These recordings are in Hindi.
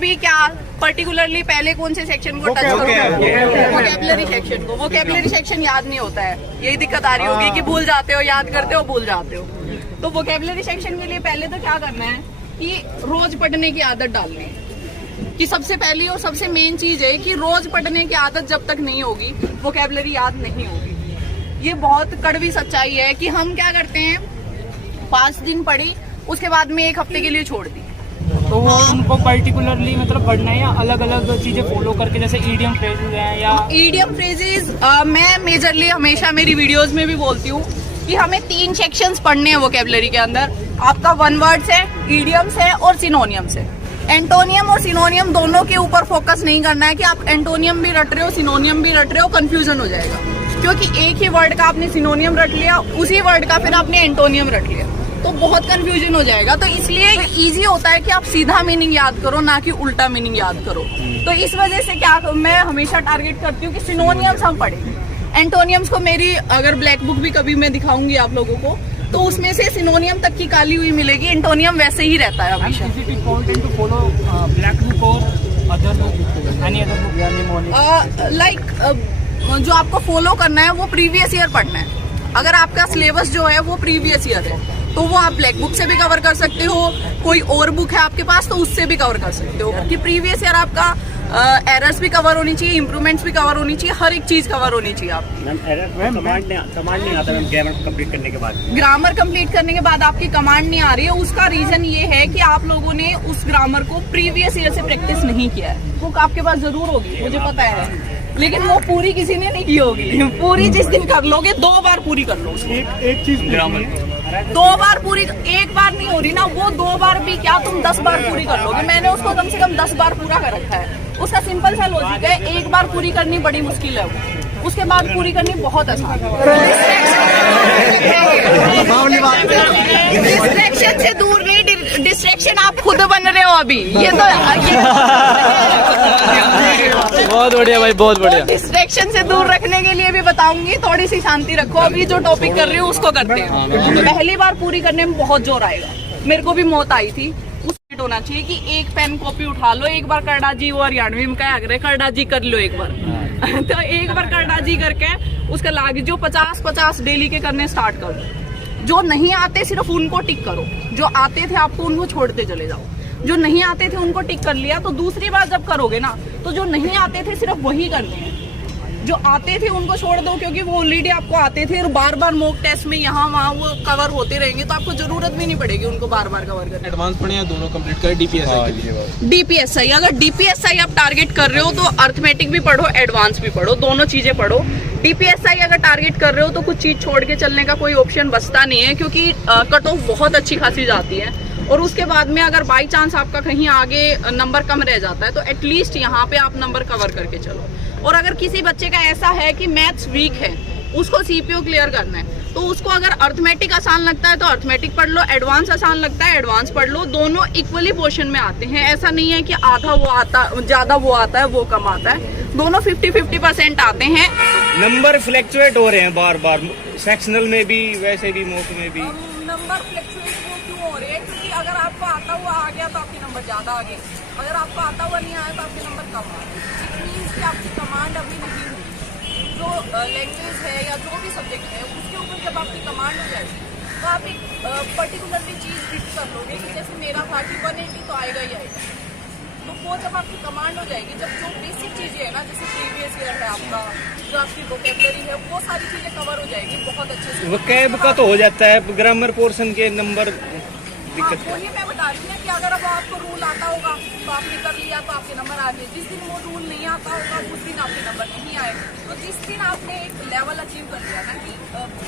भी क्या पर्टिकुलरली पहले कौन से सेक्शन को टच करोगे? वोकैबुलरी सेक्शन को। वोकैबुलरी सेक्शन याद नहीं होता है, यही दिक्कत आ रही होगी कि भूल जाते हो, याद करते हो भूल जाते हो। तो वोकैबुलरी सेक्शन के लिए पहले तो क्या करना है कि रोज पढ़ने की आदत डालनी है, कि सबसे पहली और सबसे मेन चीज है कि रोज पढ़ने की आदत जब तक नहीं होगी वोकैबुलरी याद नहीं होगी। ये बहुत कड़वी सच्चाई है कि हम क्या करते हैं 5 दिन पढ़ी, उसके बाद में 1 हफ्ते के लिए छोड़ दी। तो वो उनको पर्टिकुलरली मतलब पढ़ना है या अलग अलग चीजें फॉलो करके, जैसे ईडियम फ्रेजेस हैं या ईडियम फ्रेजेस मैं मेजरली हमेशा मेरी वीडियोस में भी बोलती हूँ कि हमें 3 सेक्शंस पढ़ने हैं वोकैबुलरी के अंदर। आपका 1 वर्ड्स है, ईडियम्स है और सिनोनियम्स है। एंटोनियम और सिनोनियम दोनों के ऊपर फोकस नहीं करना है कि आप एंटोनियम भी रट रहे हो सिनोनियम भी रट रहे हो, कंफ्यूजन हो जाएगा। क्योंकि एक ही वर्ड का आपने सिनोनियम रट लिया, उसी वर्ड का फिर आपने एंटोनियम रट लिया, तो बहुत कंफ्यूजन हो जाएगा। तो इसलिए इजी होता है कि आप सीधा मीनिंग याद करो, ना कि उल्टा मीनिंग याद करो। तो इस वजह से क्या मैं हमेशा टारगेट करती हूँ कि सिनोनियम्स हम पढ़ें। एंटोनियम्स को मेरी अगर ब्लैक बुक भी कभी मैं दिखाऊंगी आप लोगों को, तो उसमें से सिनोनियम तक की काली हुई मिलेगी, एंटोनियम वैसे ही रहता है हमेशा। लाइक जो आपको फॉलो करना है वो प्रीवियस ईयर पढ़ना है। अगर आपका सिलेबस जो है वो प्रीवियस ईयर है तो वो आप ब्लैक बुक से भी कवर कर सकते हो, कोई और बुक है आपके पास तो उससे भी कवर कर सकते हो। कि प्रीवियस ईयर आपका एरर्स भी कवर होनी चाहिए, इंप्रूवमेंट्स भी कवर होनी चाहिए, हर एक चीज कवर होनी चाहिए आपकी। कमांड नहीं आता मैम ग्रामर कंप्लीट करने के बाद। ग्रामर कंप्लीट करने के बाद आपकी कमांड नहीं आ रही है, उसका रीजन ये है कि आप लोगों ने उस ग्रामर को प्रीवियस ईयर से प्रैक्टिस नहीं किया है। बुक आपके पास जरूर होगी, मुझे पता है, लेकिन वो पूरी किसी ने नहीं की होगी। पूरी जिस दिन कर लोगे 2 बार पूरी कर लो। एक चीज ग्रामर 2 बार पूरी, 1 बार नहीं हो रही ना, वो 2 बार भी क्या तुम 10 बार पूरी कर लोगे। मैंने उसको कम से कम 10 बार पूरा कर रखा है। उसका सिंपल सा लॉजिक है, 1 बार पूरी करनी बड़ी मुश्किल है, उसके बाद पूरी करनी बहुत आसान है। डिस्ट्रैक्शन से दूर नहीं, डिस्ट्रैक्शन आप खुद बन रहे हो अभी। ये तो बहुत बढ़िया भाई, बहुत बढ़िया। डिस्ट्रैक्शन से दूर रखने के लिए भी बताऊंगी, थोड़ी सी शांति रखो। अभी जो टॉपिक कर रही हूँ उसको करते हैं। पहली बार पूरी करने में बहुत जोर आएगा, मेरे को भी मौत आई थी। उस होना चाहिए कि एक पेन कॉपी उठा लो, एक बार करड़ा जी, वो हरियाणवी में क्या करे, करड़ा जी कर लो एक बार। तो एक बार करड़ा जी करके उसका लाग जो 50-50 डेली के करने स्टार्ट करो। जो नहीं आते सिर्फ उनको टिक करो, जो आते थे आपको उनको छोड़ते चले जाओ। जो नहीं आते थे उनको टिक कर लिया, तो दूसरी बार जब करोगे ना तो जो नहीं आते थे सिर्फ वही करने हैं, जो आते थे उनको छोड़ दो, क्योंकि वो ऑलरेडी आपको आते थे और बार बार मॉक टेस्ट में यहाँ वहाँ वो कवर होते रहेंगे, तो आपको जरूरत भी नहीं पड़ेगी उनको बार बार कवर करने। एडवांस पढ़े या दोनों कंप्लीट करें डीपीएसआई? डीपीएसआई, अगर डीपीएसआई आप टारगेट कर रहे हो तो अर्थमेटिक भी पढ़ो, एडवांस भी पढ़ो, दोनों चीजें पढ़ो। डीपीएसआई अगर टारगेट कर रहे हो तो कुछ चीज छोड़ के चलने का कोई ऑप्शन बचता नहीं है, क्योंकि कट ऑफ बहुत अच्छी खासी जाती है। और उसके बाद में अगर बाई चांस आपका कहीं आगे नंबर कम रह जाता है तो एटलीस्ट यहाँ पे आप नंबर कवर करके चलो। और अगर किसी बच्चे का ऐसा है कि मैथ्स वीक है, उसको सीपीओ क्लियर करना है, तो उसको अगर अर्थमेटिक आसान लगता है तो अर्थमेटिक पढ़ लो, एडवांस आसान लगता है एडवांस पढ़ लो। दोनों इक्वली पोर्शन में आते हैं, ऐसा नहीं है कि आधा वो आता, ज्यादा वो आता है, वो कम आता है। दोनों 50-50% आते हैं। नंबर फ्लैक्चुएट हो रहे हैं बार बार, सेक्शनल में भी वैसे भी मॉक में भी। नंबर फ्लक्चुएट वो क्यों हो रहे हैं? क्योंकि अगर आपको आता हुआ आ गया तो आपके नंबर ज्यादा आ गए, अगर आपको आता हुआ नहीं आया तो आपके नंबर कम आ गए। इट मीन्स कि आपकी कमांड अभी नहीं हुई। जो लैंग्वेज है या जो भी सब्जेक्ट है उसके ऊपर जब आपकी कमांड हो जाएगी तो आप एक पर्टिकुलरली चीज फिट कर लोगे। कि जैसे मेरा था कि 180 तो आएगा ही आएगा, तो वो जब आपकी कमांड हो जाएगी, जब जो बेसिक चीजें है ना, जैसे प्रीवियस ईयर है आपका, जो आपकी वोकैबुलरी है, वो सारी चीजें कवर हो जाएगी बहुत अच्छे से। वोकैब का तो हो जाता है, ग्रामर पोर्शन के नंबर दिक्कत। वही मैं बता रही हूँ कि अगर अब आपको रूल आता होगा तो आपने कर लिया तो आपके नंबर आ गए। जिस दिन वो रूल नहीं आता होगा उस दिन आपके नंबर नहीं आए। तो जिस दिन आपने एक लेवल अचीव कर लिया ना कि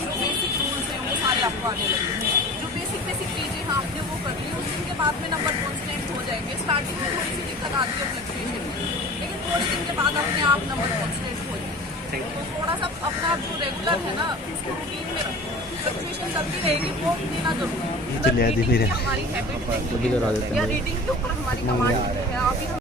जो बेसिक रूल्स हैं वो सारे आपको आने लगे, जो बेसिक चीजें हैं आपने वो कर ली, उस दिन के बाद में नंबर कॉन्स्टेंट हो जाएंगे। स्टार्टिंग में थोड़ी सी दिक्कत आती है फ्लक्चुएशन में, लेकिन थोड़े दिन के बाद अपने आप नंबर कॉन्स्टेंट हो जाएंगे। तो थोड़ा सा अपना जो रेगुलर है ना उसको रूटीन में रखो। फ्लक्चुएशन चलती रहेगी, वो देना जरूरी है। हमारी हैबिट है या रीडिंग के ऊपर हमारी कमांड है।